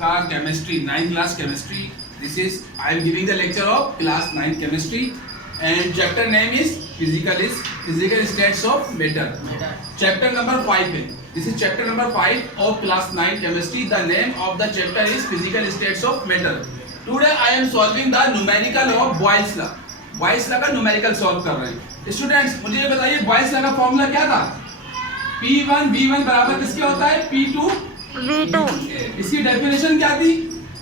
का chemistry 9th class chemistry. This is I am giving the lecture of class 9 chemistry and chapter name is physical states of matter. Chapter number 5 है. This is chapter number 5 of class 9 chemistry. The name of the chapter is physical states of matter. Today I am solving the numerical of Boyle's law. Boyle's law का numerical solve कर रहे हैं. Students मुझे ये बताइए Boyle's law का formula क्या था? P1 V1 बराबर किसके होता है? P2 V2. इसकी डेफिनेशन क्या थी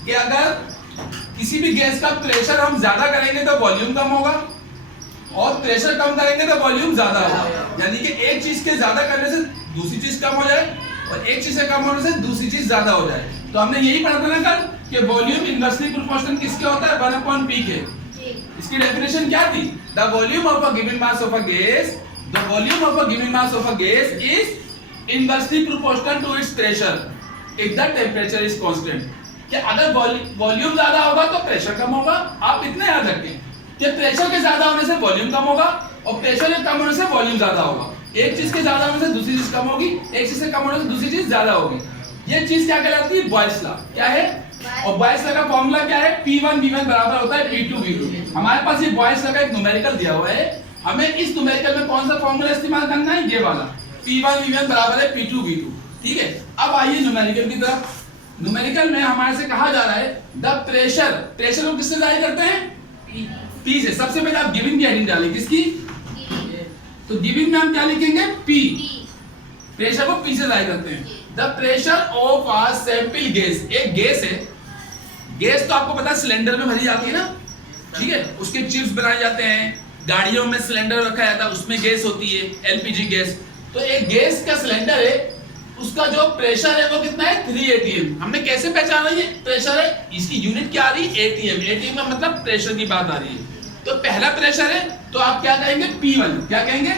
कि अगर किसी भी गैस का प्रेशर हम ज्यादा करेंगे तो वॉल्यूम कम होगा और प्रेशर कम करेंगे तो वॉल्यूम ज्यादा होगा. यानी कि एक चीज के ज्यादा करने से दूसरी चीज कम हो जाए और एक चीज से कम होने से दूसरी चीज ज्यादा हो जाए. तो हमने यही पढ़ा था ना कल कि वॉल्यूम इनवर्सली प्रोपोर्शनल किसके होता है? 1/p के. इसकी डेफिनेशन क्या थी? The volume of a given mass of a gas The volume of a given mass of a gas is inversely proportional to its pressure if the temperature is constant. कि अगर volume ज्यादा होगा तो pressure कम होगा. आप इतने याद रखें कि प्रेशर के ज्यादा होने से वॉल्यूम कम होगा और प्रेशर के कम होने से वॉल्यूम ज्यादा होगा. एक चीज के ज्यादा होने से दूसरी चीज कम होगी, एक चीज से कम होने से दूसरी चीज ज्यादा होगी. ये चीज क्या कहलाती है? Boyle's law. क्या है? और बॉयल्स लॉ का फॉर्मूला क्या है? P1 V1 बराबर होता है P2 V2. हमारे पास ये बॉयल्स लॉ का एक न्यूमेरिकल दिया हुआ है. हमें इस न्यूमेरिकल में कौन सा फॉर्मूला इस्तेमाल करना है? ये वाला P1 V1 बराबर है P2 V2. ठीक है. अब आइए न्यूमेरिकल की तरफ. न्यूमेरिकल में हमारे से कहा जा रहा है द प्रेशर को किससे जाहिर करते हैं? P से. सबसे पहले आप गिवन की हेडिंग डालें. किसकी? तो गिवन में हम क्या लिखेंगे? P. प्रेशर को P से जाहिर करते हैं. The pressure of a sample gas. एक गैस है. गैस तो आपको पता है सिलेंडर में भरी जाती है ना. ठीक है. उसके चिप्स बनाए जाते हैं. गाड़ियों में सिलेंडर रखा जाता है, उसमें गैस होती है, एलपीजी गैस. तो एक गैस का सिलेंडर है, उसका जो प्रेशर है वो कितना है? 3 atm. हमने कैसे पहचाना ये प्रेशर है? इसकी यूनिट क्या आ रही है? atm. atm का मतलब प्रेशर की बात आ रही है. तो पहला प्रेशर है तो आप क्या कहेंगे? P1. क्या कहेंगे?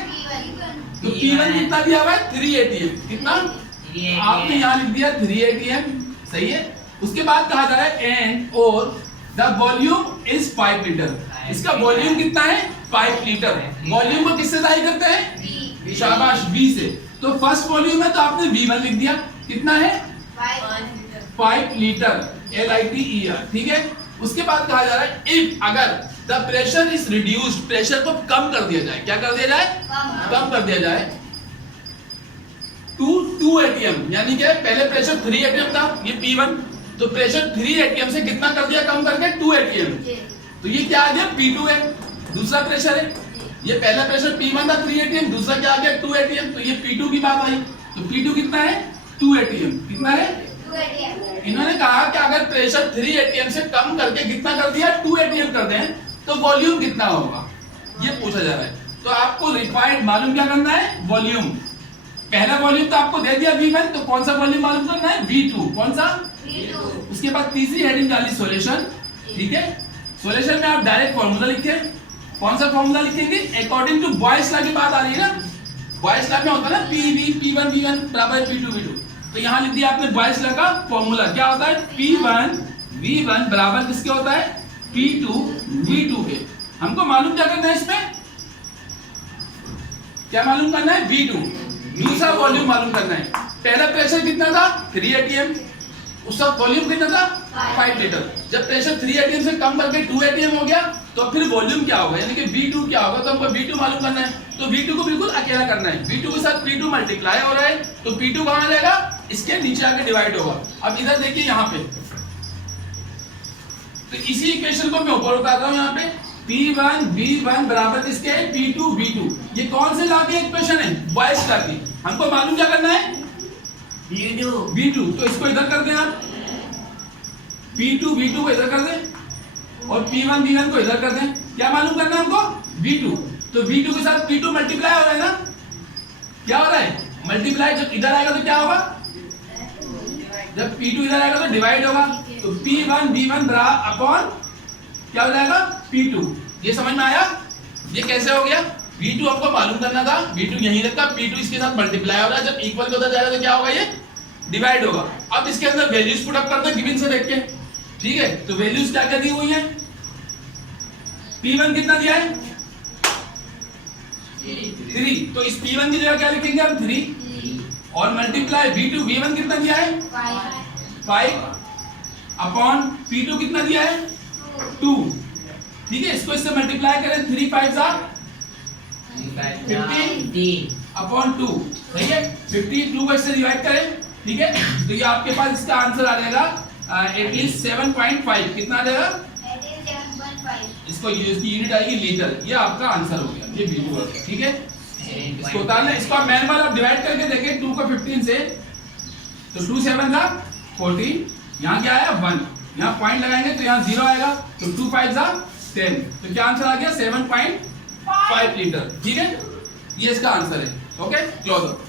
तो P1 कितना दिया हुआ है? 3 atm. कितना? आपने यहाँ लिख दिया 3 atm. सही है. उसके बाद कहा जा रहा है एंड और द वॉल्यूम इज 5 लीटर. इसका वॉल्यूम कितना है? 5 लीटर. वॉल्यूम को किससे जाहिर करते हैं? शाबाश, V से. तो फर्स्ट वॉल्यूम है तो आपने V1 लिख दिया. कितना है? 5 लीटर. LITER. ठीक है. उसके बाद कहा जा रहा है इफ अगर the pressure is reduced, pressure को कम कर दिया जाए. क्या कर दिया जाए? कम कर दिया जाए टू 2 atm. यानी कि पहले प्रेशर 3 atm था, ये P1. तो प्रेशर 3 atm से कितना कर दिया? कम करके 2 atm. तो ये क्या आ गया? P2 है. दूसरा प्रेशर है. ये पहला प्रेशर P1 था 3 atm, दूसरा क्या आ गया? 2 atm. तो ये P2 की बात आई. तो P2 कितना है? 2 atm. कितना है? 2 atm. इन्होंने कहा कि अगर प्रेशर 3 atm से कम करके कितना कर दिया? 2 atm कर दें तो वॉल्यूम कितना होगा? ये पूछा जा रहा है. तो आपको रिक्वायर्ड मालूम क्या करना है? वॉल्यूम. पहला वॉल्यूम तो आपको दे दिया V1, तो कौन सा वॉल्यूम मालूम करना है? V2. कौन सा? V2. उसके बाद तीसरी हेडिंग डाली सॉल्यूशन. ठीक है. सॉल्यूशन में आप डायरेक्ट फॉर्मूला लिखे. कौन सा फॉर्मूला लिखेंगे? अकॉर्डिंग टू बॉयल्स लॉ की बात आ रही है ना. बॉयल्स लॉ में होता है ना P1 V1 बराबर P2 V2. तो यहाँ लिख दिया आपने बॉयल्स लॉ का फॉर्मूला. क्या होता है? P1 V1 बराबर किसके होता है? P2 V2 के. हमको मालूम क्या करना है इसमें? क्या मालूम करना है? V2. दूसरा वॉल्यूम मालूम करना है. पहला प्रेशर कितना था? 3 atm. उसका वॉल्यूम कितना था? 5 लीटर. जब प्रेशर 3 atm से कम करके 2 atm हो गया तो फिर वॉल्यूम क्या होगा? यानी कि V2 क्या होगा? तो हमको V2 मालूम करना है. तो V2 को बिल्कुल अकेला करना है. V2 के साथ P2 मल्टीप्लाई हो रहा है तो P2 कहां जाएगा? इसके नीचे आके डिवाइड होगा. अब इधर देखिए यहाँ पे, तो इसी इक्वेशन को मैं ऊपर उतार रहा हूँ. यहाँ पे P1 V1 बराबर किसके? P2 V2. ये कौन से लॉ की इक्वेशन है? बॉयल्स लॉ की. हमको मालूम क्या करना है? V2. तो इसको इधर कर दें आप. P2 V2 को इधर कर दें और P1 V1 को इधर कर दें. क्या मालूम करना है हमको? V2. तो V2 के साथ P2 मल्टीप्लाई हो रहा है ना. क्या हो रहा है? मल्टीप्लाई. जब इधर आएगा तो क्या होगा? जब P2 इधर आएगा तो डिवाइड होगा. तो P1 V1 बराबर अपॉन क्या हो जाएगा? P2. ये समझ में आया? ये कैसे हो गया? V2 हमको मालूम करना था. V2 यहीं रखा. P2 इसके साथ मल्टीप्लाई हो रहा है. जब इक्वल के उधर जाएगा तो क्या होगा? ये डिवाइड होगा. अब इसके अंदर वैल्यूज पुट अप करते हैं गिवन से देख के. ठीक है. तो वैल्यूज क्या क्या दी हुई हैं? P1 कितना दिया है? 3. तो इस P1 की जगह क्या लिखेंगे हम? 3. और मल्टीप्लाई V2 V1 कितना दिया है? 5. अपॉन P2 कितना दिया है 2, ठीक है। इसको इससे मल्टीप्लाई करें 3 5 जा 15 अपॉन 2, सही है। 52 को इससे डिवाइड करें, ठीक है। तो ये आपके पास इसका आंसर आ जाएगा इट इज 7.5, कितना आ जाएगा 7.5। इसको इसकी यूनिट आएगी लीटर, ये आपका आंसर हो गया, ये B2 हो गया, ठीक है। इसको उतारना, इसको आप मैनुअल आप डिवाइड करके देखें 2 को 15 से, तो 2 7 जा 14, यहाँ क्या आया 1, यहाँ पॉइंट लगाएंगे तो यहाँ 0 आएगा, तो 2 5 जा 10, तो क्या आंसर आ गया 7.5 लीटर, ठीक है। ये इसका आंसर है, ओके। Close up.